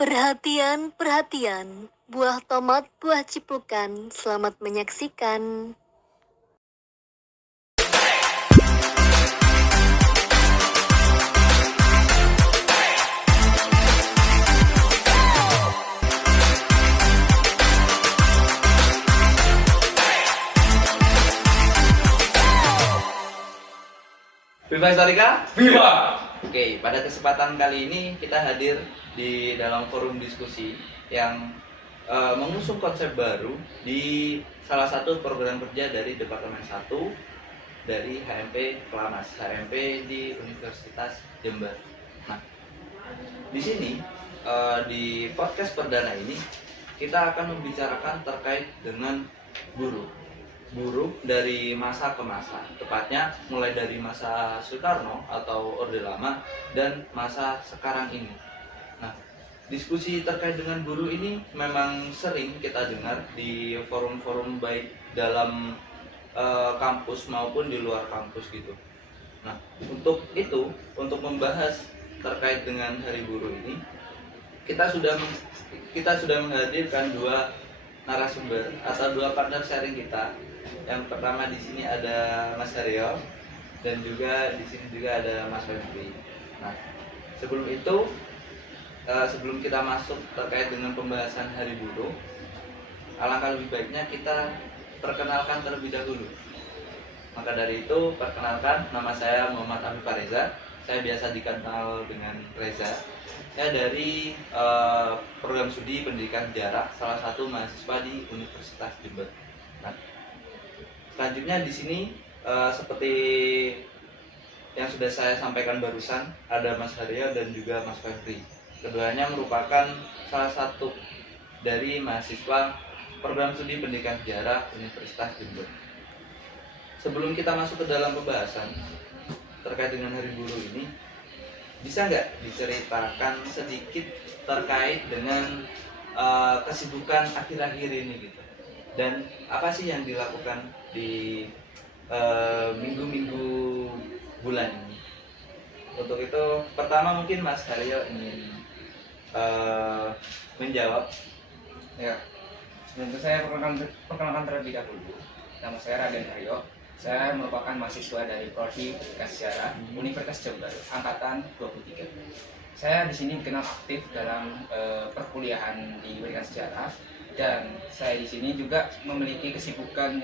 Perhatian, perhatian. Buah tomat, buah cipukan. Selamat menyaksikan. Viva Historika? Viva! Oke, pada kesempatan kali ini kita hadir di dalam forum diskusi yang mengusung konsep baru di salah satu program kerja dari Departemen 1 dari HMP Kelamas, HMP di Universitas Jember. Nah, di sini di podcast perdana ini kita akan membicarakan terkait dengan buruh dari masa ke masa, tepatnya mulai dari masa Soekarno atau Orde Lama dan masa sekarang ini. Nah, diskusi terkait dengan buruh ini memang sering kita dengar di forum-forum baik dalam kampus maupun di luar kampus gitu. Nah, untuk membahas terkait dengan Hari Buruh ini, kita sudah menghadirkan dua narasumber atau dua partner sharing kita. Yang pertama di sini ada Mas Haryo dan juga di sini juga ada Mas Febri. Nah, sebelum kita masuk terkait dengan pembahasan Hari Buruh, alangkah lebih baiknya kita perkenalkan terlebih dahulu. Maka dari itu, perkenalkan, nama saya Muhammad Afifah Reza. Saya biasa dikenal dengan Reza. Saya dari program studi pendidikan jarak, salah satu mahasiswa di Universitas Jember. Nah, selanjutnya di sini seperti yang sudah saya sampaikan barusan, ada Mas Haryo dan juga Mas Febri. Keduanya merupakan salah satu dari mahasiswa program studi pendidikan jarak Universitas Jember. Sebelum kita masuk ke dalam pembahasan terkait dengan Hari Buruh ini, bisa nggak diceritakan sedikit terkait dengan kesibukan akhir-akhir ini gitu, dan apa sih yang dilakukan di minggu-minggu bulan ini? Untuk itu pertama mungkin Mas Haryo ingin menjawab. Ya, sebelum itu saya perkenalkan terlebih dahulu. Nama saya Raden Haryo. Saya merupakan mahasiswa dari Prodi Pendidikan Sejarah Universitas Jember, angkatan 23. Saya di sini dikenal aktif dalam perkuliahan di Pendidikan Sejarah, dan saya di sini juga memiliki kesibukan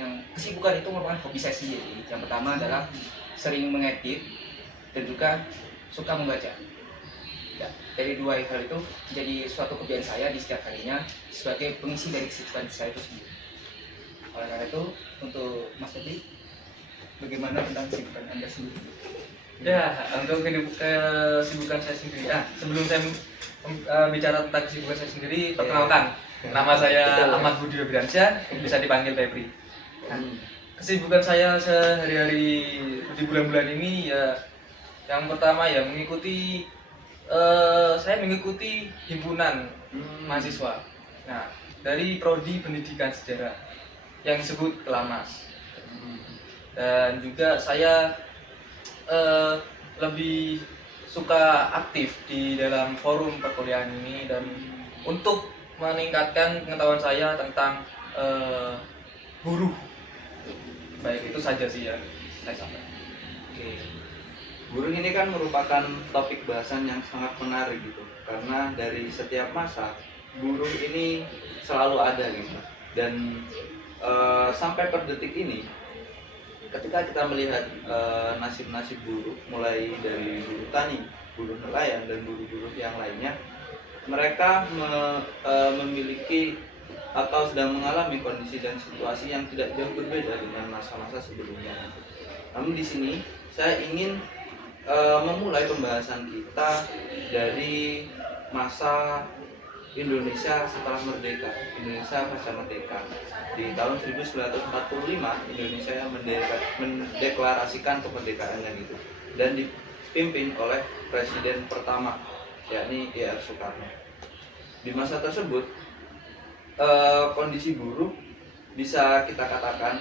itu merupakan hobi saya sendiri. Yang pertama adalah sering mengedit dan juga suka membaca. Ya, dari dua hal itu menjadi suatu kebiasaan saya di setiap harinya sebagai pengisi dari kesibukan saya itu sendiri. Oleh karena itu, untuk Mas Febri, bagaimana tentang kesibukan Anda sendiri? Ya, untuk kesibukan saya sendiri. Sebelum saya bicara tentang kesibukan saya sendiri, perkenalkan, nama saya Ahmad Budi Wiransyah, bisa dipanggil Febri. Nah, kesibukan saya sehari-hari di bulan-bulan ini ya, yang pertama ya saya mengikuti himpunan mahasiswa. Nah, dari Prodi Pendidikan Sejarah yang disebut Kelamas. Dan juga saya lebih suka aktif di dalam forum perkuliahan ini, dan untuk meningkatkan pengetahuan saya tentang buruh. Baik, itu saja sih yang saya sampaikan. Oke. Buruh ini kan merupakan topik bahasan yang sangat menarik gitu, karena dari setiap masa buruh ini selalu ada gitu, dan sampai per detik ini ketika kita melihat nasib-nasib buruh, mulai dari buruh tani, buruh nelayan, dan buruh-buruh yang lainnya, mereka memiliki atau sedang mengalami kondisi dan situasi yang tidak jauh berbeda dengan masa-masa sebelumnya. Namun di sini saya ingin memulai pembahasan kita dari masa Indonesia setelah merdeka, Indonesia pasca merdeka. Di tahun 1945 Indonesia mendeklarasikan kemerdekaannya gitu, dan dipimpin oleh presiden pertama, yakni R. Soekarno. Di masa tersebut kondisi buruh bisa kita katakan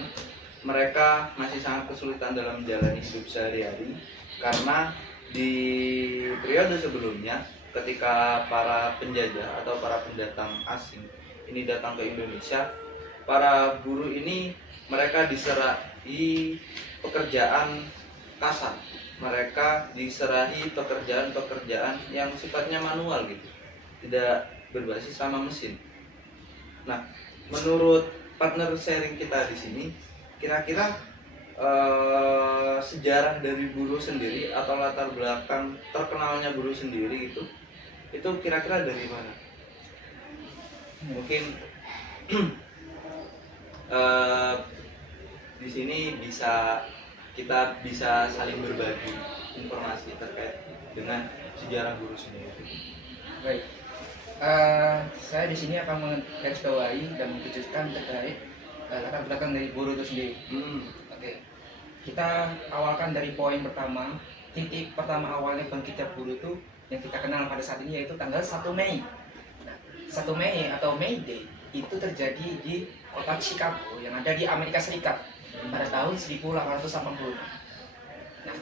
mereka masih sangat kesulitan dalam menjalani hidup sehari-hari, karena di periode sebelumnya ketika para penjajah atau para pendatang asing ini datang ke Indonesia, para buruh ini mereka diserahi pekerjaan kasar, mereka diserahi pekerjaan-pekerjaan yang sifatnya manual gitu, tidak berbasis sama mesin. Nah, menurut partner sharing kita di sini, kira-kira sejarah dari buruh sendiri atau latar belakang terkenalnya buruh sendiri itu kira-kira dari mana? Mungkin di sini kita bisa saling berbagi informasi terkait dengan sejarah buruh sendiri. Baik. Saya di sini akan menggarisbawahi dan menjelaskan terkait latar belakang dari buruh itu sendiri. Oke. Kita awalkan dari poin pertama. Titik pertama awalnya bangkitnya buruh itu yang kita kenal pada saat ini yaitu tanggal 1 Mei. Nah, 1 Mei atau May Day itu terjadi di kota Chicago yang ada di Amerika Serikat pada tahun 1880. Nah,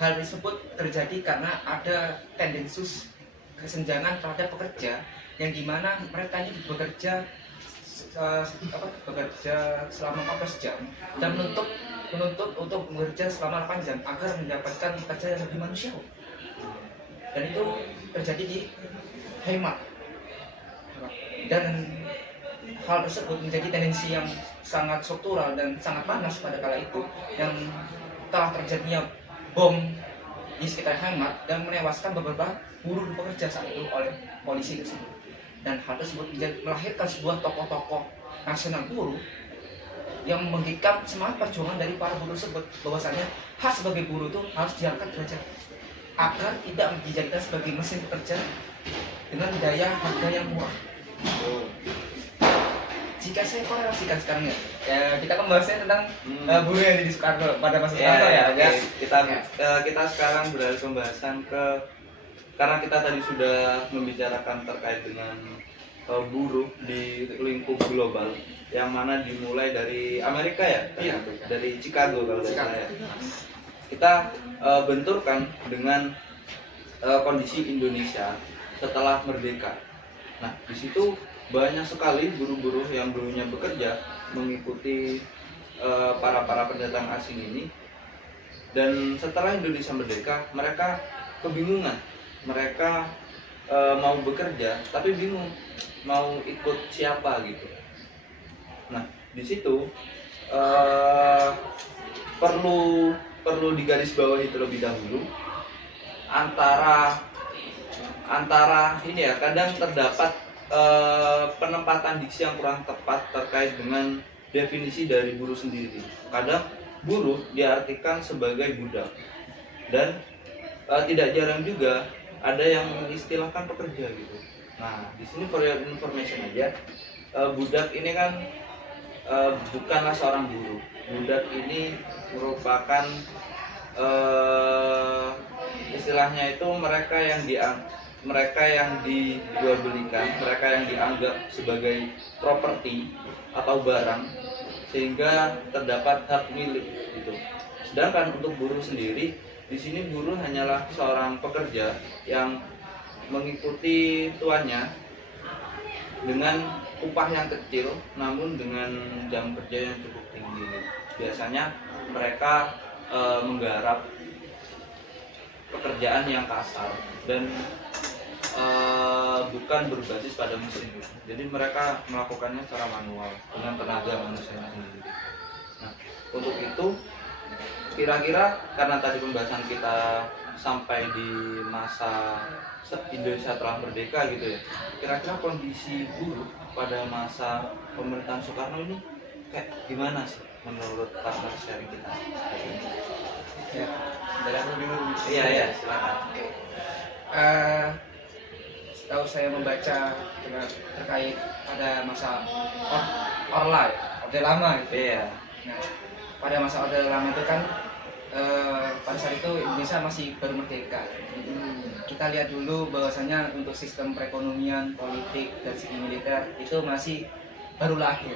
hal tersebut terjadi karena ada tendensius kesenjangan terhadap pekerja yang dimana mereka ini bekerja selama 14 jam dan menuntut untuk bekerja selama 8 jam agar mendapatkan kerja yang lebih manusiawi. Dan itu terjadi di hemat. Dan hal tersebut menjadi tendensi yang sangat struktural dan sangat panas pada kala itu, yang telah terjadinya bom di sekitar hemat dan menewaskan beberapa buruh pekerja saat itu oleh polisi tersebut. Dan hal tersebut melahirkan sebuah tokoh-tokoh nasional buruh yang membangkitkan semangat perjuangan dari para buruh tersebut, bahwasanya hak sebagai buruh itu harus diangkat derajat agar tidak dijadikan sebagai mesin bekerja dengan daya harga yang murah. Jika saya korelasikan sekarang kita kan bahasnya tentang buruh yang di Soekarno pada masa Soekarno Kita sekarang beralih pembahasan karena kita tadi sudah membicarakan terkait dengan buruh di lingkup global yang mana dimulai dari Amerika ya, dari Chicago kalau tidak salah ya. Kita benturkan dengan kondisi Indonesia setelah merdeka. Nah, di situ banyak sekali buruh-buruh yang dulunya bekerja mengikuti para pendatang asing ini, dan setelah Indonesia merdeka mereka kebingungan, mereka mau bekerja tapi bingung mau ikut siapa gitu. Nah, di situ perlu digarisbawahi terlebih dahulu antara ini ya, kadang terdapat penempatan diksi yang kurang tepat terkait dengan definisi dari buruh sendiri. Kadang buruh diartikan sebagai budak, dan tidak jarang juga ada yang mengistilahkan pekerja gitu. Nah, di sini for your information aja, budak ini kan bukanlah seorang buruh. Budak ini merupakan istilahnya itu mereka yang dijualbelikan, mereka yang dianggap sebagai properti atau barang sehingga terdapat hak milik gitu. Sedangkan untuk buruh sendiri, di sini buruh hanyalah seorang pekerja yang mengikuti tuannya dengan upah yang kecil namun dengan jam kerja yang cukup tinggi. Biasanya mereka menggarap pekerjaan yang kasar dan bukan berbasis pada mesin. Jadi mereka melakukannya secara manual dengan tenaga manusia sendiri. Nah, untuk itu kira-kira karena tadi pembahasan kita sampai di masa Indonesia telah merdeka gitu ya, kira-kira kondisi buruh pada masa pemerintahan Soekarno ini kayak gimana sih menurut partner sharing kita? Ya, dari aku dulu. Iya, silakan. Oke. Setahu saya membaca terkait pada masa Orde Lama gitu. Iya. Nah, pada masa Orde Lama itu kan pada saat itu Indonesia masih baru merdeka. Kita lihat dulu bahwasanya untuk sistem perekonomian, politik, dan segi militer itu masih baru lahir.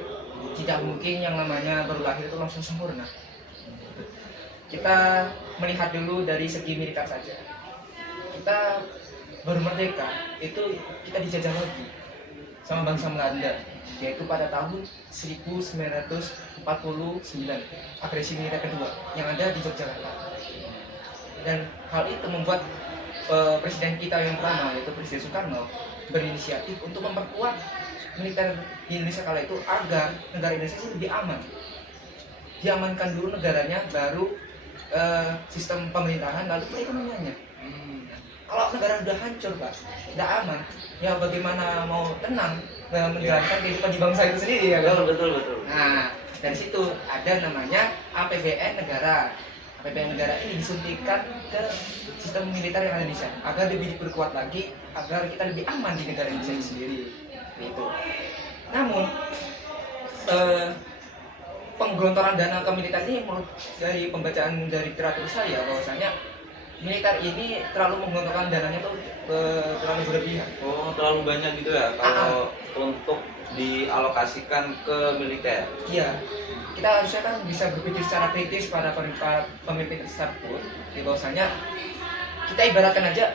Tidak mungkin yang namanya baru lahir itu langsung sempurna. Kita melihat dulu dari segi militer saja. Kita baru merdeka itu kita dijajah lagi sama bangsa Belanda, yaitu pada tahun 1949, agresi militer kedua yang ada di Yogyakarta. Dan hal itu membuat presiden kita yang pertama, yaitu Presiden Soekarno, berinisiatif untuk memperkuat militer di Indonesia kala itu agar negara Indonesia itu lebih aman. Diamankan dulu negaranya, baru sistem pemerintahan, lalu perekonomiannya. Kalau negara udah hancur, Pak, tidak aman, ya bagaimana mau tenang dalam menjalankan kehidupan di bangsa itu sendiri, ya kan? Betul. Nah, dari situ ada namanya APBN negara. APBN negara ini disuntikan ke sistem militer yang ada di sana agar lebih diperkuat lagi, agar kita lebih aman di negara Indonesia itu sendiri. Itu. Namun penggelontoran dana ke militer ini, menurut dari pembacaan dari literatur saya, bahwasanya militer ini terlalu menggelontorkan dananya tuh terlalu berlebihan. Oh, terlalu banyak gitu ya kalau untuk dialokasikan ke militer. Iya, kita harusnya kan bisa berpikir secara kritis pada pemimpin tersebut, di bahwasanya kita ibaratkan aja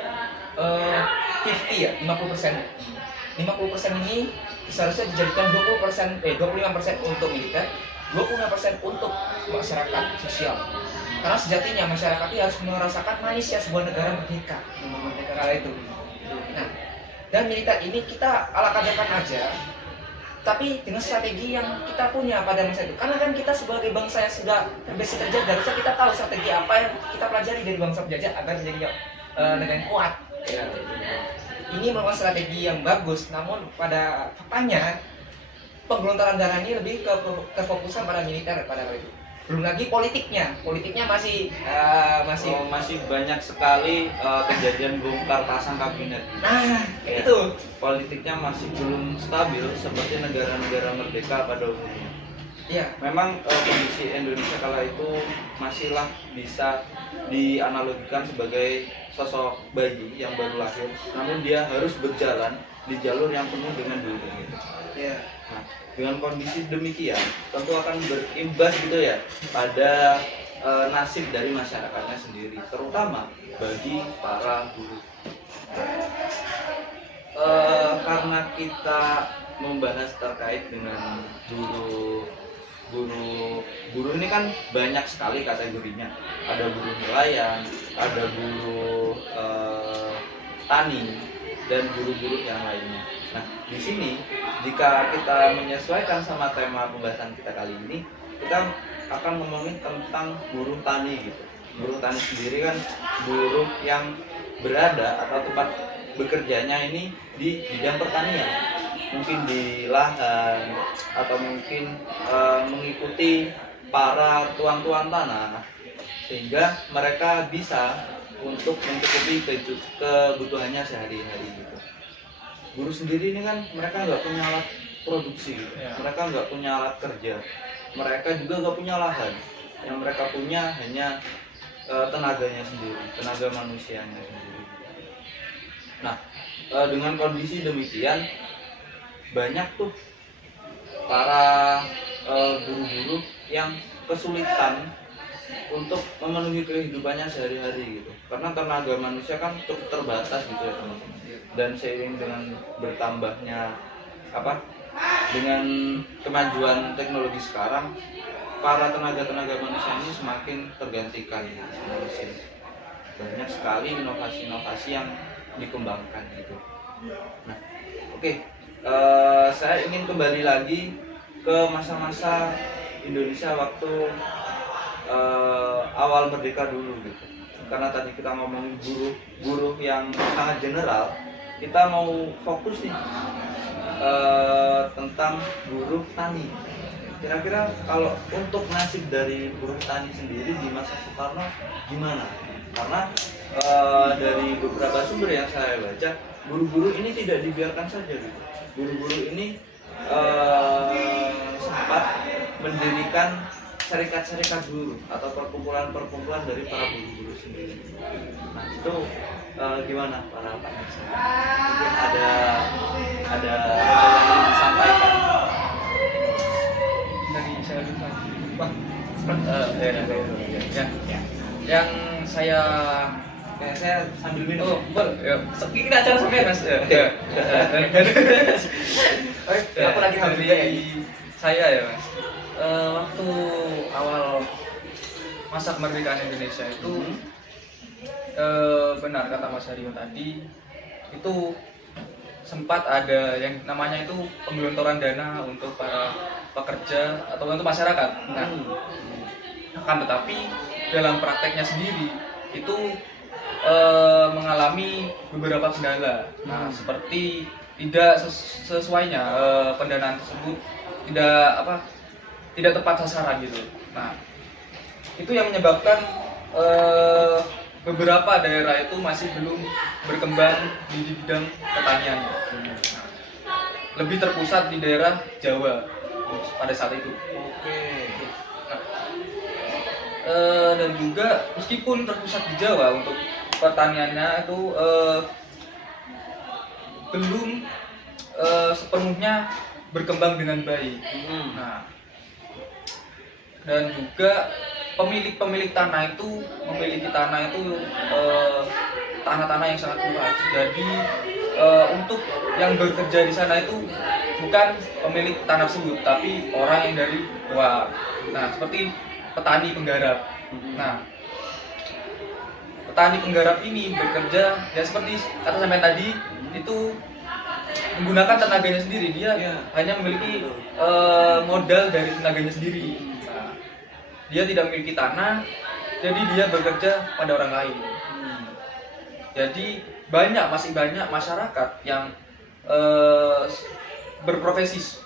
50 ya, 50%. 50% ini seharusnya dijadikan 25% untuk militer, 25% untuk masyarakat sosial. Karena sejatinya masyarakat ini harus merasakan manisnya sebuah negara merdeka, merdeka kala itu. Nah, dan militer ini kita ala-kadarkan aja, tapi dengan strategi yang kita punya pada masa itu. Karena kan kita sebagai bangsa yang sudah terbiasa terjaga, harusnya kita tahu strategi apa yang kita pelajari dari bangsa penjajah agar menjadi negara yang kuat. Ya. Ini memang strategi yang bagus, namun pada faktanya penggelontoran dana ini lebih ke kefokusan pada militer pada kali itu. Belum lagi politiknya masih Banyak sekali kejadian bongkar pasang kabinet. Nah, Ya, itu politiknya masih belum stabil seperti negara-negara merdeka pada umumnya. ya. Memang kondisi Indonesia kala itu masihlah bisa dianalogikan sebagai sosok bayi yang baru lahir, namun dia harus berjalan di jalur yang penuh dengan duri. Gitu. Ya. Nah, dengan kondisi demikian tentu akan berimbas gitu ya pada nasib dari masyarakatnya sendiri, terutama bagi para buruh. Karena kita membahas terkait dengan buruh ini kan banyak sekali kategorinya. Ada buruh nelayan, ada buruh tani, dan buruh-buruh yang lainnya. Nah, di sini jika kita menyesuaikan sama tema pembahasan kita kali ini, kita akan ngomongin tentang buruh tani gitu. Buruh tani sendiri kan buruh yang berada atau tempat bekerjanya ini di bidang pertanian, mungkin di lahan atau mungkin mengikuti para tuan-tuan tanah, sehingga mereka bisa untuk mencukupi kebutuhannya sehari-hari gitu. Buruh sendiri ini kan mereka nggak punya alat produksi, mereka nggak punya alat kerja, mereka juga nggak punya lahan. Yang mereka punya hanya tenaganya sendiri, tenaga manusianya sendiri. Nah, dengan kondisi demikian, banyak tuh para buruh-buruh yang kesulitan untuk memenuhi kehidupannya sehari-hari gitu, karena tenaga manusia kan cukup terbatas gitu ya teman-teman. Dan seiring dengan bertambahnya dengan kemajuan teknologi sekarang, para tenaga manusia ini semakin tergantikan gitu, sama mesin. Banyak sekali inovasi-inovasi yang dikembangkan gitu. Nah, oke. Saya ingin kembali lagi ke masa-masa Indonesia waktu awal merdeka dulu gitu. Karena tadi kita ngomongin buruh yang sangat general, kita mau fokus nih tentang buruh tani. Kira-kira kalau untuk nasib dari buruh tani sendiri di masa Soekarno gimana? Karena dari beberapa sumber yang saya baca, buruh-buruh ini tidak dibiarkan saja gitu. Buruh-buruh ini sempat mendirikan serikat-serikat buruh atau perkumpulan-perkumpulan dari para buruh-buruh sendiri. Nah, itu gimana para pakar? Mungkin ada yang ingin disampaikan dari saya dulu. Wah, yang saya Kayak saya sambil minum. Oh, boleh. Ya, kita acara sampai Mas. Ya. Aku lagi hamil juga ya. Saya ya Mas. Waktu awal masa kemerdekaan Indonesia itu benar kata Mas Haryo tadi, itu sempat ada yang namanya itu penggelontoran dana untuk para pekerja atau untuk masyarakat. Nah, akan tetapi dalam prakteknya sendiri itu mengalami beberapa kendala. Nah, seperti tidak sesuainya pendanaan tersebut tidak tepat sasaran gitu. Nah, itu yang menyebabkan beberapa daerah itu masih belum berkembang di bidang pertanian. Nah, lebih terpusat di daerah Jawa pada saat itu. Oke. Dan juga meskipun terpusat di Jawa untuk pertaniannya itu belum sepenuhnya berkembang dengan baik. Nah, dan juga pemilik tanah itu memiliki tanah itu tanah-tanah yang sangat luas. Jadi untuk yang bekerja di sana itu bukan pemilik tanah tersebut, tapi orang yang dari luar. Nah, seperti petani penggarap. Nah, petani penggarap ini bekerja ya seperti kata sampai tadi itu menggunakan tenaganya sendiri. Dia hanya memiliki modal dari tenaganya sendiri. Nah, dia tidak memiliki tanah, jadi dia bekerja pada orang lain. Jadi masih banyak masyarakat yang berprofesi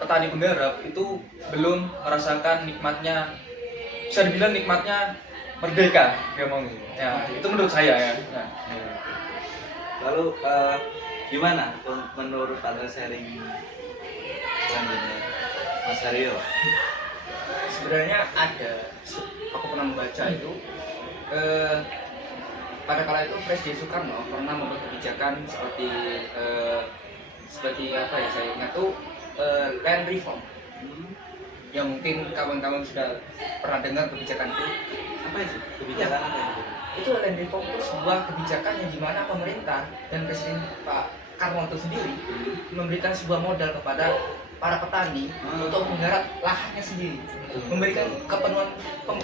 petani penggarap itu belum merasakan nikmatnya, bisa dibilang nikmatnya merdeka, ya itu menurut saya ya. Nah. Lalu gimana menurut Anda sharing selanjutnya, Mas Haryo? Sebenarnya aku pernah membaca itu pada kala itu Presiden Soekarno pernah membuat kebijakan seperti apa ya, saya ingat tuh land reform. Yang mungkin kawan-kawan sudah pernah dengar kebijakan itu. Apa itu? Kebijakan apa itu? Itu land reform itu sebuah kebijakan yang dimana pemerintah dan Presiden Pak Karno itu sendiri memberikan sebuah modal kepada para petani untuk menggarap lahannya sendiri, memberikan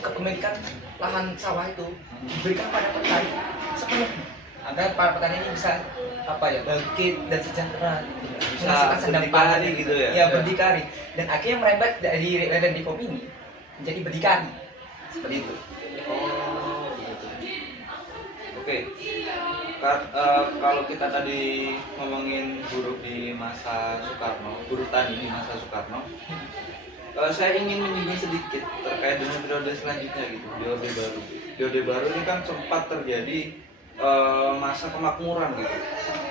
kepemilikan lahan sawah itu diberikan pada petani sepenuhnya agar para petani ini bisa bangkit dan sejahtera, Bisa berdikari gitu ya? Ya, berdikari, dan akhirnya merembet dari land reform ini menjadi berdikari seperti itu. Oh, gitu. Oke. Kalau kita tadi ngomongin buruh di masa Soekarno, buruh tani di masa Soekarno, saya ingin menyinggung sedikit terkait dengan periode selanjutnya gitu, di Orde Baru. Di Orde Baru ini kan sempat terjadi masa kemakmuran gitu.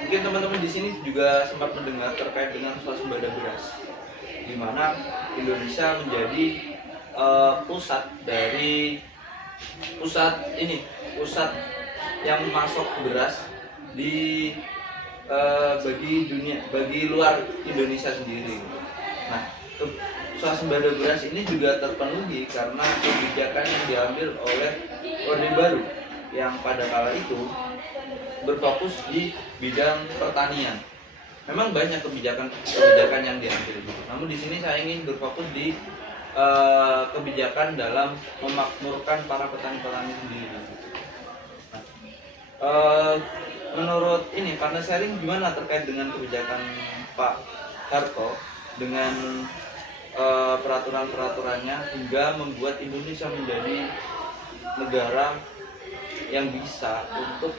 Mungkin teman-teman di sini juga sempat mendengar terkait dengan swasembada beras, di mana Indonesia menjadi pusat yang masuk beras bagi luar Indonesia sendiri. Nah, swasembada beras ini juga terpenuhi karena kebijakan yang diambil oleh Orde Baru yang pada kala itu berfokus di bidang pertanian. Memang banyak kebijakan yang diambil. Namun di sini saya ingin berfokus di kebijakan dalam memakmurkan para petani-petani sendiri. Menurut ini partner sharing gimana terkait dengan kebijakan Pak Harto dengan peraturan-peraturannya hingga membuat Indonesia menjadi negara yang bisa untuk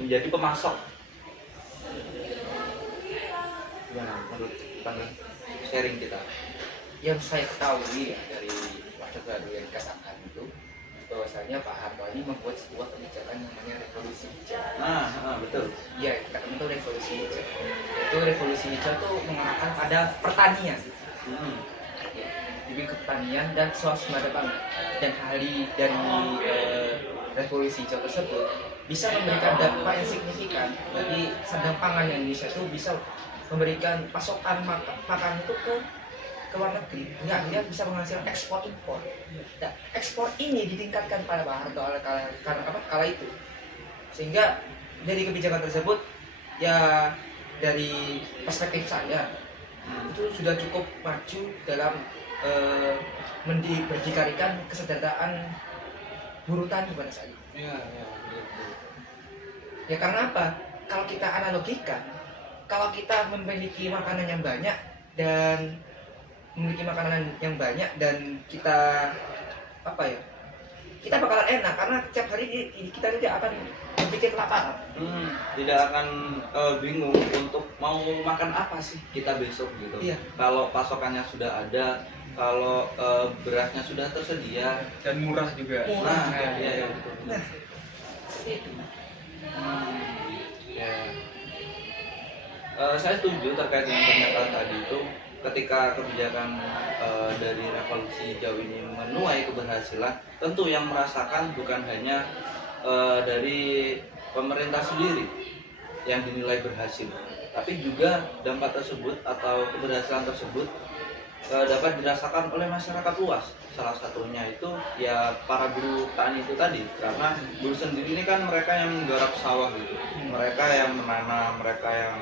menjadi pemasok. Gimana menurut partner sharing kita? Yang saya ketahui ya dari Wakil Baru yang dikatakan itu, bahwasanya Pak Harto ini membuat sebuah kebijakan yang namanya revolusi hijau. Betul. Iya, katakan itu revolusi hijau. Itu revolusi hijau itu mengarahkan pada pertanian. Ya, lebih ke pertanian dan swasembada pangan. Dan dari revolusi hijau tersebut bisa memberikan dampak yang signifikan bagi sandang pangan Indonesia itu, bisa memberikan pasokan makan itu ke ke luar negeri, enggak, dia bisa menghasilkan ekspor impor. Nah, ekspor ini ditingkatkan pada Pak Harto kala itu, sehingga dari kebijakan tersebut ya dari perspektif saya itu sudah cukup maju dalam berdikarikan kesejahteraan buruh tani pada saat itu. Ya karena apa? Kalau kita analogikan, kalau kita memiliki makanan yang banyak dan kita apa ya? Kita bakalan enak karena setiap hari kita tidak akan berpikir kelaparan. Tidak akan bingung untuk mau makan apa sih kita besok gitu. Iya. Kalau pasokannya sudah ada, kalau berasnya sudah tersedia dan murah juga. Murah. Iya, betul. Nah, seperti itu. Ya. Saya setuju terkait dengan pernyataan tadi itu, ketika kebijakan dari revolusi hijau ini menuai keberhasilan, tentu yang merasakan bukan hanya dari pemerintah sendiri yang dinilai berhasil, tapi juga dampak tersebut atau keberhasilan tersebut dapat dirasakan oleh masyarakat luas. Salah satunya itu ya para buruh tani itu tadi, karena buruh sendiri ini kan mereka yang menggarap sawah gitu, mereka yang menanam, mereka yang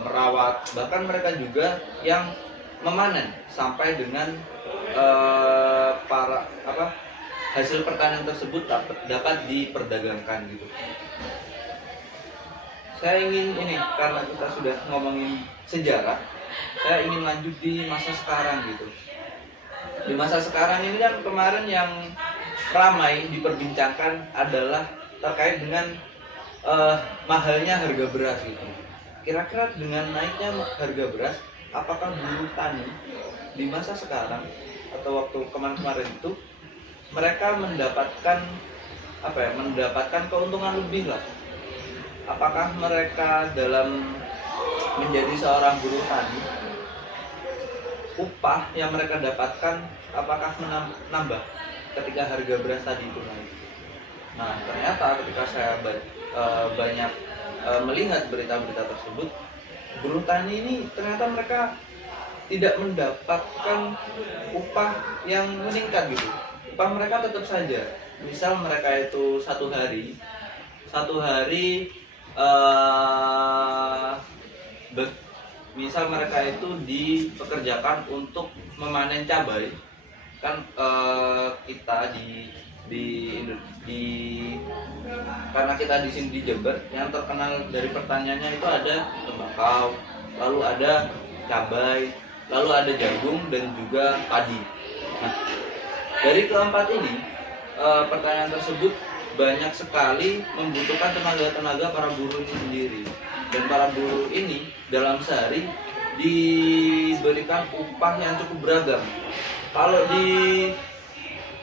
merawat, bahkan mereka juga yang memanen sampai dengan hasil pertanian tersebut dapat diperdagangkan gitu. Saya ingin ini, karena kita sudah ngomongin sejarah, saya ingin lanjut di masa sekarang gitu. Di masa sekarang ini kan kemarin yang ramai diperbincangkan adalah terkait dengan mahalnya harga beras gitu. Kira-kira dengan naiknya harga beras, apakah buruh tani di masa sekarang atau waktu kemarin-kemarin itu mereka mendapatkan keuntungan lebih lah? Apakah mereka dalam menjadi seorang buruh tani, upah yang mereka dapatkan apakah menambah ketika harga beras tadi itu naik? Nah, ternyata ketika saya banyak melihat berita-berita tersebut, buruh tani ini ternyata mereka tidak mendapatkan upah yang meningkat gitu. Upah mereka tetap saja. Misal mereka itu satu hari misal mereka itu dipekerjakan untuk memanen cabai, kan kita karena kita di sini di Jember yang terkenal dari pertaniannya itu ada tembakau, lalu ada cabai, lalu ada jagung dan juga padi. Nah, dari keempat ini pertanian tersebut banyak sekali membutuhkan tenaga para buruh ini sendiri, dan para buruh ini dalam sehari diberikan upah yang cukup beragam. Kalau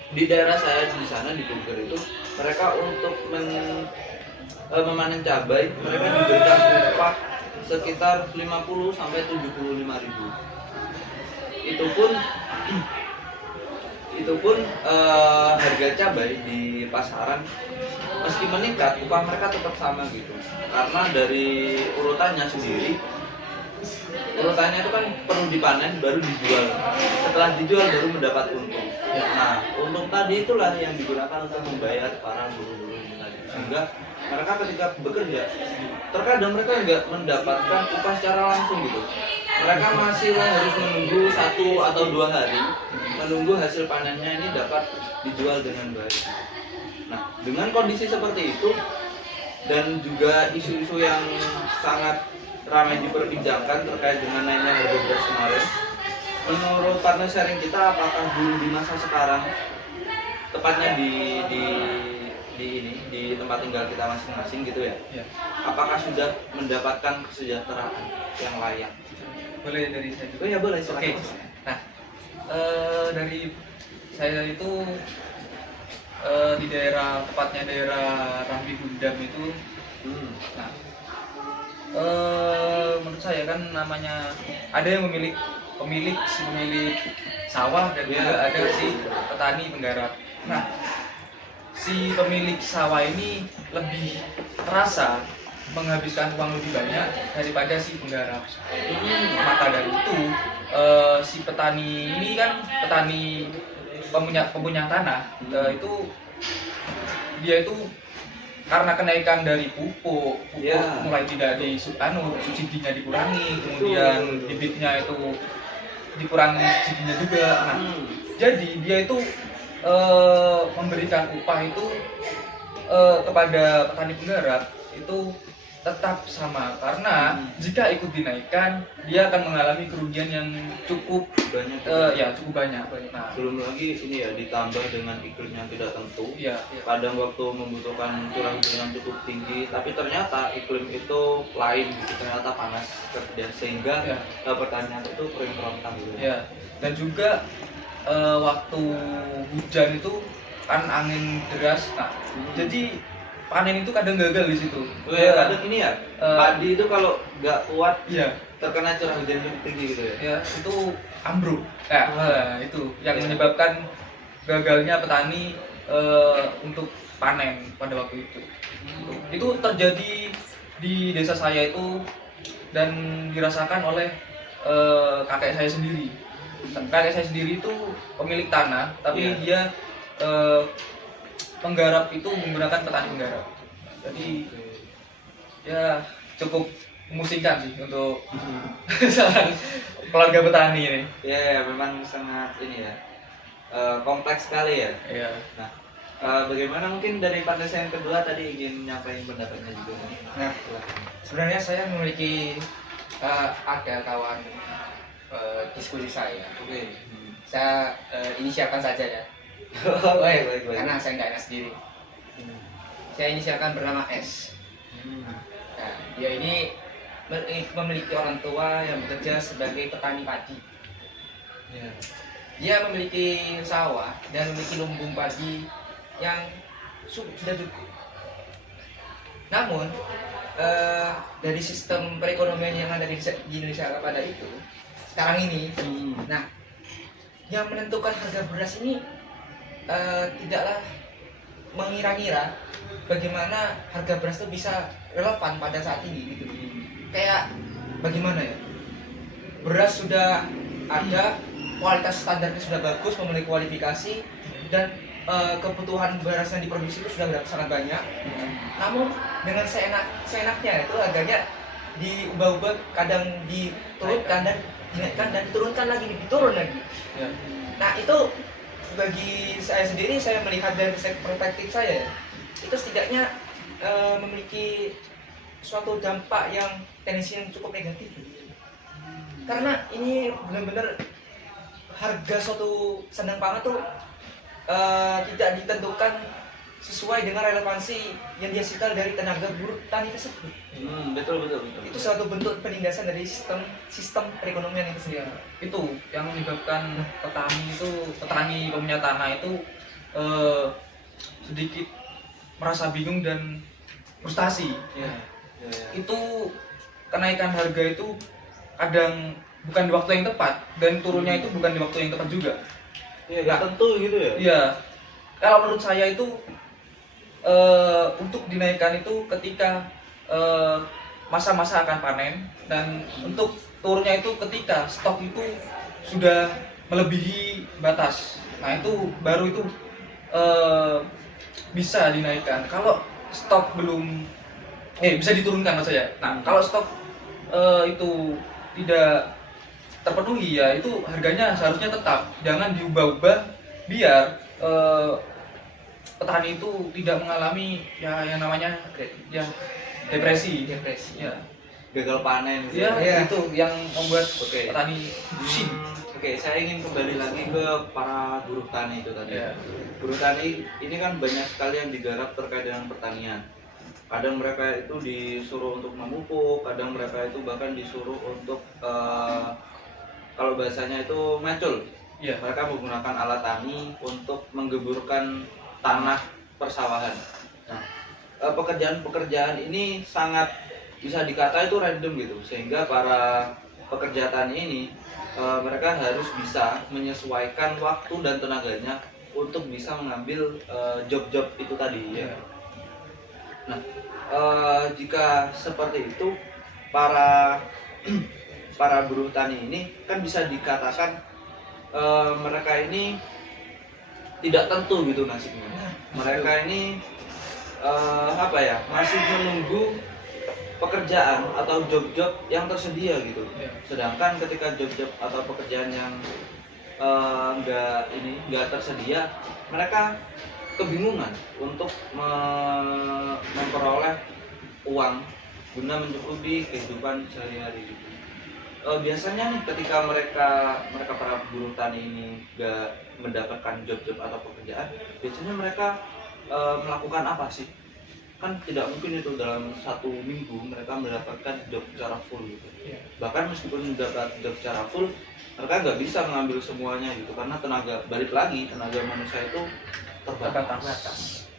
di daerah saya di sana di Bogor itu, mereka untuk memanen cabai mereka diberikan upah sekitar 50 sampai 75 ribu. Itu pun harga cabai di pasaran meski meningkat, upah mereka tetap sama gitu. Karena dari urutannya itu kan perlu dipanen baru dijual. Setelah dijual baru mendapat untung. Nah, untung tadi itulah yang digunakan untuk membayar para buruh-buruh ini tadi. Sehingga mereka ketika bekerja, terkadang mereka nggak mendapatkan upah secara langsung gitu. Mereka masih harus menunggu 1 atau 2 hari, menunggu hasil panennya ini dapat dijual dengan baik. Nah, dengan kondisi seperti itu dan juga isu-isu yang sangat ramai diperbincangkan terkait dengan naiknya harga beras kemarin, menurut partner sharing kita, apakah buruh di masa sekarang, tepatnya di tempat tinggal kita masing-masing gitu ya, apakah sudah mendapatkan kesejahteraan yang layak? Boleh dari saya juga? Oh ya boleh, silakan. Oke. Nah, dari saya itu di tepatnya daerah Rambi Gundam itu, nah, menurut saya kan namanya ada yang pemilik sawah dan juga ada si petani penggarap. Nah, si pemilik sawah ini lebih terasa menghabiskan uang lebih banyak daripada si penggarap. Maka dari itu si petani ini kan petani pemunya tanah itu dia itu karena kenaikan dari pupuk Ya. mulai tidak subsidinya dikurangi, kemudian bibitnya itu dikurangi subsidinya juga. Nah, jadi dia itu memberikan upah itu kepada petani penggarap itu tetap sama, karena jika ikut dinaikkan dia akan mengalami kerugian yang cukup Banyak. cukup banyak. Nah, Belum lagi ini ya, ditambah dengan iklim yang tidak tentu. iya. Kadang waktu membutuhkan curah hujan yang cukup tinggi, tapi ternyata iklim itu lain gitu, ternyata panas dan sehingga Ya. pertanian itu kering kerontang gitu. Ya, dan juga waktu hujan itu kan angin deras. Nah, jadi panen itu kadang gagal di situ. Kadang ini ya, padi itu kalau nggak kuat Iya, terkena curah hujan yang tinggi gitu ya. ya itu ambruk. Itu yang menyebabkan gagalnya petani untuk panen pada waktu itu. Itu terjadi di desa saya itu dan dirasakan oleh kakek saya sendiri. Kakek saya sendiri itu pemilik tanah, tapi Iya. dia penggarap itu menggunakan petani penggarap. Jadi ya cukup memusingkan sih untuk seorang keluarga petani ini. Ya, memang sangat ini ya, kompleks sekali ya. Iya. Bagaimana mungkin dari partai saya yang kedua tadi ingin nyampaikan pendapatnya juga. Nah, sebenarnya saya memiliki ada kawan diskusi saya. Oke. Saya inisialkan saja ya, Baik. karena saya nggak enak sendiri. Saya inisialkan bernama S. Nah, dia ini memiliki orang tua yang bekerja sebagai petani padi. Ya. Dia memiliki sawah dan memiliki lumbung padi yang sudah cukup. Namun dari sistem perekonomian yang ada di Indonesia pada itu sekarang ini, nah yang menentukan harga beras ini tidaklah mengira-ngira bagaimana harga beras itu bisa relevan pada saat ini gitu. Kayak bagaimana ya? Beras sudah ada, kualitas standarnya sudah bagus, memenuhi kualifikasi, dan kebutuhan beras yang diproduksi itu sudah sangat banyak. Namun dengan seenaknya itu harganya diubah-ubah, kadang diturunkan dan dinaikkan dan diturunkan lagi, diturun lagi. Ya. Nah itu bagi saya sendiri, saya melihat dari perspektif saya, itu setidaknya memiliki suatu dampak yang tendensi yang cukup negatif. Karena ini benar-benar harga suatu sandang pangan tuh tidak ditentukan sesuai dengan relevansi yang dihasilkan dari tenaga buruh tani tersebut. Betul. Itu suatu bentuk penindasan dari sistem perekonomian itu Ya, sendiri. itu yang menyebabkan petani pemunya tanah itu sedikit merasa bingung dan frustasi. Ya. Itu kenaikan harga itu kadang bukan di waktu yang tepat, dan turunnya itu bukan di waktu yang tepat juga. Ya, nggak tentu gitu ya. Iya, kalau menurut saya itu untuk dinaikkan itu ketika masa-masa akan panen, dan untuk turunnya itu ketika stok itu sudah melebihi batas. Nah itu baru itu bisa dinaikkan. Kalau stok belum bisa diturunkan maksud saya. Nah kalau stok itu tidak terpenuhi, ya itu harganya seharusnya tetap, jangan diubah-ubah biar petani itu tidak mengalami ya yang namanya ya depresi. Ya, Gagal panen gitu. Iya. itu yang membuat Oke. petani pusing. Oke, saya ingin kembali lagi ke para buruh tani itu tadi. Ya. Buruh tani ini kan banyak sekali yang digarap terkait dengan pertanian. Kadang mereka itu disuruh untuk memupuk, kadang mereka itu bahkan disuruh untuk kalau bahasanya itu macul. Iya. Mereka menggunakan alat tani untuk menggeburkan tanah persawahan. Nah, pekerjaan-pekerjaan ini sangat bisa dikata itu random gitu, sehingga para pekerja tani ini mereka harus bisa menyesuaikan waktu dan tenaganya untuk bisa mengambil job-job itu tadi ya. Nah, jika seperti itu, para para buruh tani ini kan bisa dikatakan mereka ini tidak tentu gitu nasibnya. Mereka ini apa ya, masih menunggu pekerjaan atau job-job yang tersedia gitu. Sedangkan ketika job-job atau pekerjaan yang nggak tersedia, mereka kebingungan untuk memperoleh uang guna mencukupi kehidupan sehari-hari gitu. Biasanya nih ketika mereka para buruh tani ini nggak mendapatkan job-job atau pekerjaan, biasanya mereka melakukan apa sih? Kan tidak mungkin itu dalam 1 minggu mereka mendapatkan job secara full gitu. Bahkan meskipun mendapat job secara full, mereka nggak bisa mengambil semuanya gitu, karena tenaga manusia itu terbatas.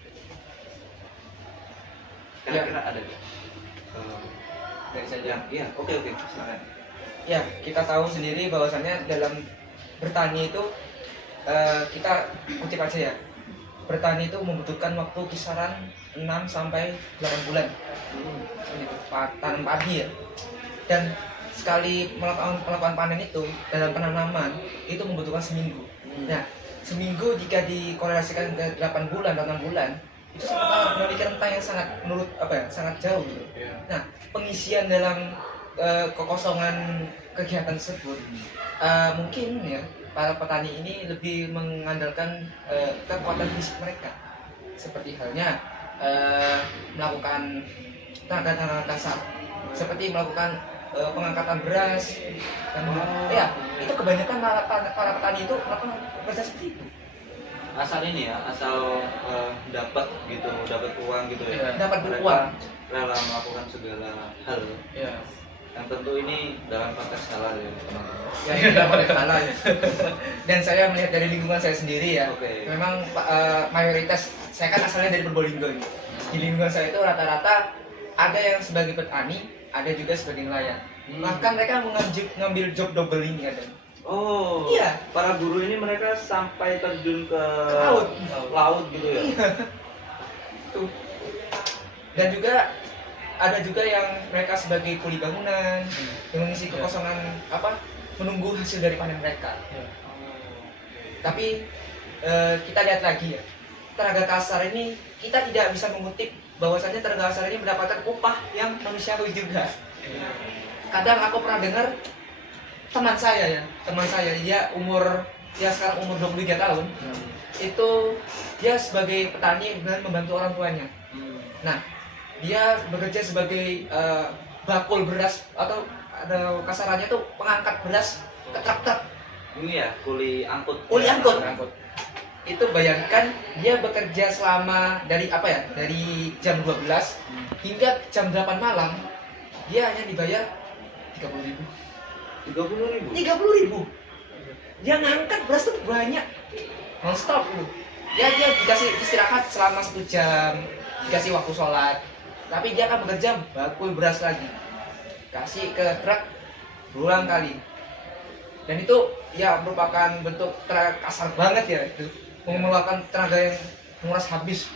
Kira-kira ada nggak? Dari saja. Iya, oke, silakan. Ya, kita tahu sendiri bahwasannya dalam bertani itu kita kutip aja ya. Bertani itu membutuhkan waktu kisaran 6 sampai 8 bulan. Gitu, tanam padi ya. Dan sekali melakukan panen itu dalam penanaman itu membutuhkan seminggu. Nah, seminggu jika dikorelasikan ke 8 bulan atau 6 bulan itu sangat memiliki rentang yang sangat jauh gitu. Nah, pengisian dalam kekosongan kegiatan tersebut mungkin ya para petani ini lebih mengandalkan kekuatan fisik mereka, seperti halnya melakukan tenaga kasar, seperti melakukan pengangkatan beras dan ya itu kebanyakan para petani itu melakukan kerja seperti itu. Asal ini ya, asal dapat uang gitu ya. Dapat Mereka uang. rela melakukan segala hal. Ya. Yang tentu ini dalam konteks halal ya, teman-teman. Ya, salah ya. Dan saya melihat dari lingkungan saya sendiri ya. Oke. Memang mayoritas saya kan asalnya dari Probolinggo nih. Di lingkungan saya itu rata-rata ada yang sebagai petani, ada juga sebagai nelayan. Bahkan mereka ngambil job doubling ya. Oh, Iya. para buruh ini mereka sampai terjun ke laut gitu ya. Iya. Tuh. Dan juga ada juga yang mereka sebagai kuli bangunan yang mengisi kekosongan menunggu hasil dari panen mereka. Tapi kita lihat lagi ya, tenaga kasar ini kita tidak bisa mengutip bahwasanya tenaga kasar ini mendapatkan upah yang manusiawi juga. Kadang aku pernah dengar teman saya dia sekarang umur 23 tahun. Itu dia sebagai petani dan membantu orang tuanya. Nah, dia bekerja sebagai bakul beras atau ada kasarannya tuh pengangkat beras ke truk. Ini ya, kuli angkut. Itu bayangkan dia bekerja selama dari jam 12 hingga jam 8 malam, dia hanya dibayar 30.000. 30.000. Dia ngangkat beras tuh banyak, non stop lu. Dia dikasih istirahat selama 1 jam, dikasih waktu sholat. Tapi dia akan bekerja bakul beras lagi, kasih ke truk berulang kali. Dan itu ya merupakan bentuk tenaga kasar banget ya, itu mengeluarkan tenaga yang menguras habis.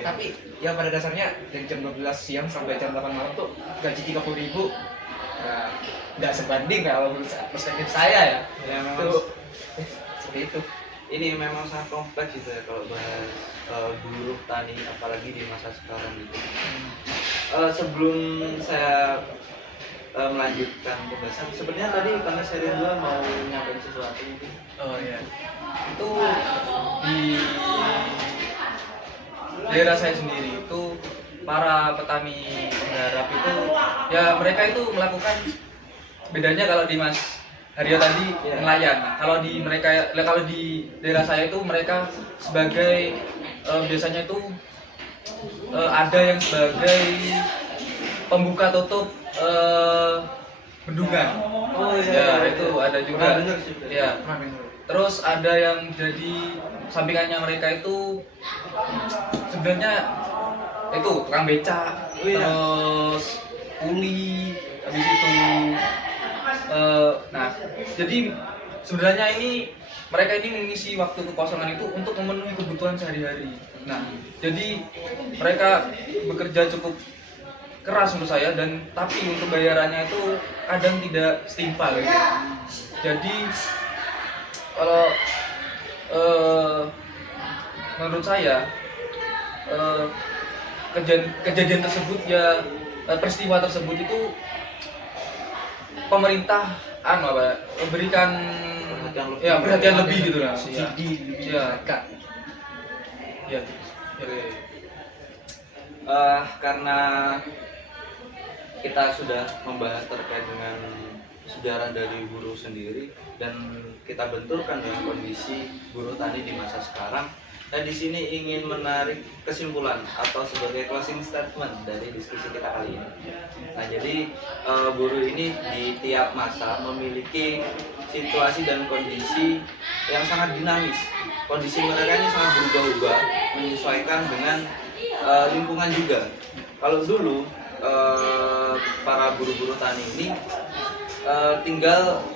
Tapi ya pada dasarnya dari jam 12 siang sampai jam 8 malam tuh gaji 30.000 ya, nggak sebanding kalau menurut perspektif saya ya. Ya memang Itu seperti itu. ini memang sangat kompleks gitu ya kalau bahas buruh tani, apalagi di masa sekarang gitu. Sebelum saya melanjutkan pembahasan, sebenarnya tadi Kang Sherindra mau nyampein sesuatu mungkin. Oh iya. Itu di daerah saya sendiri itu para petani penggarap itu ya mereka itu melakukan, bedanya kalau di Mas Haryo tadi nelayan. Kalau di daerah saya itu mereka sebagai biasanya itu ada yang sebagai pembuka tutup bendungan. Oh iya, Ya, itu ada juga. Pernah dengar sih. Ya. Terus ada yang jadi sampingannya mereka itu sebenarnya itu tukang beca, Oh, iya. terus kuli, habis itu nah jadi sebenarnya mereka ini mengisi waktu kekosongan itu untuk memenuhi kebutuhan sehari-hari. Nah, jadi mereka bekerja cukup keras menurut saya, dan tapi untuk bayarannya itu kadang tidak setimpal gitu. Jadi kalau menurut saya kejadian tersebut ya, peristiwa tersebut itu pemerintah memberikan perhatian lebih gitu lah. Karena kita sudah membahas terkait dengan sejarah dari buruh sendiri dan kita benturkan dengan kondisi buruh tani di masa sekarang. Saya di sini ingin menarik kesimpulan atau sebagai closing statement dari diskusi kita kali ini. Nah, jadi buruh ini di tiap masa memiliki situasi dan kondisi yang sangat dinamis. Kondisi mereka ini sangat berubah-ubah, menyesuaikan dengan lingkungan juga. Kalau dulu para buruh-buruh tani ini tinggal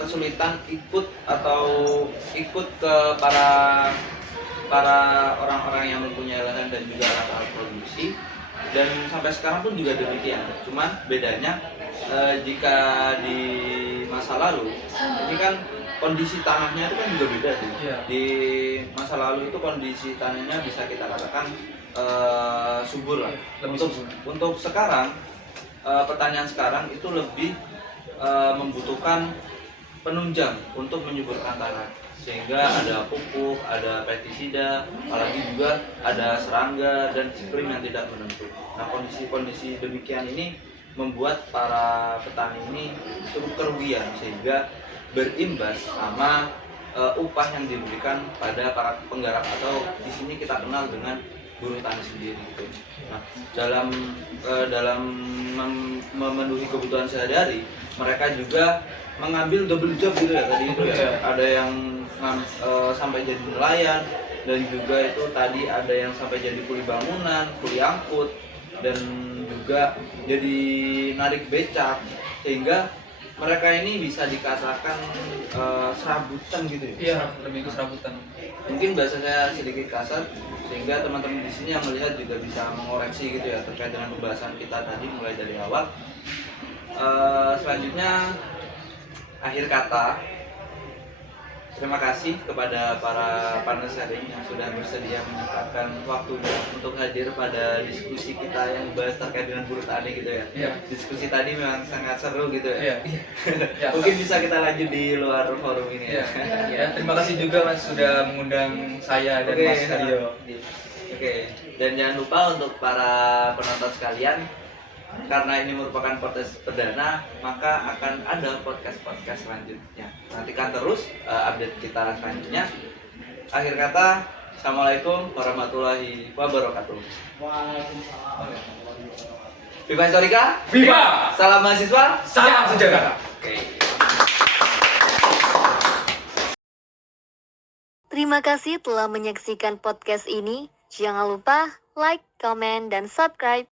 kesulitan ikut ke para orang-orang yang mempunyai lahan dan juga alat-alat produksi, dan sampai sekarang pun juga demikian. Cuman bedanya jika di masa lalu ini kan kondisi tanahnya itu kan juga beda sih. Di masa lalu itu kondisi tanahnya bisa kita katakan subur lah. Untuk sekarang pertanian sekarang itu lebih membutuhkan penunjang untuk menyuburkan tanah, sehingga ada pupuk, ada pestisida, apalagi juga ada serangga dan iklim yang tidak menentu. Nah, kondisi demikian ini membuat para petani ini cukup kerugian, sehingga berimbas sama upah yang diberikan pada para penggarap, atau di sini kita kenal dengan buruh tani sendiri gitu. Nah, dalam memenuhi kebutuhan sehari-hari, mereka juga mengambil double job gitu ya tadi itu ya. Ada yang sampai jadi nelayan, dan juga itu tadi ada yang sampai jadi kuli bangunan, kuli angkut, dan juga jadi narik becak, sehingga mereka ini bisa dikatakan serabutan gitu ya. Iya, lebih ke serabutan. Mungkin bahasa saya sedikit kasar, sehingga teman-teman di sini yang melihat juga bisa mengoreksi gitu ya terkait dengan pembahasan kita tadi mulai dari awal. Selanjutnya, akhir kata, terima kasih kepada para partner sharing yang sudah bersedia menyempatkan waktunya untuk hadir pada diskusi kita yang bahas terkait dengan buruh tani gitu ya. Iya. Diskusi tadi memang sangat seru gitu ya. Iya. Mungkin bisa kita lanjut di luar forum ini ya. Ya, terima kasih juga Mas sudah mengundang saya dan Mas Aryo. Oke, dan jangan lupa untuk para penonton sekalian, karena ini merupakan podcast perdana, maka akan ada podcast selanjutnya. Nantikan terus update kita selanjutnya. Akhir kata, assalamualaikum warahmatullahi wabarakatuh. Viva Historika, Viva! salam mahasiswa, Salam sejahtera. Oke. Terima kasih telah menyaksikan podcast ini. Jangan lupa like, comment, dan subscribe.